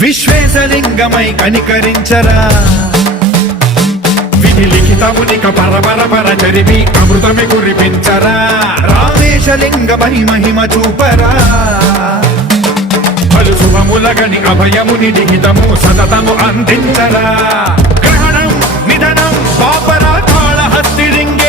విశ్వేశలింగమై కనికరించరా విధి లిఖితమునిక పరపర చరివి అమృతమి కురిపించరా రామేశలింగ మహిమ చూపరా పలు శుభములగని అభయముని లిఖితము సతతము అందించరా గ్రహణం నిధనం పాపరా కాళహస్తి లింగే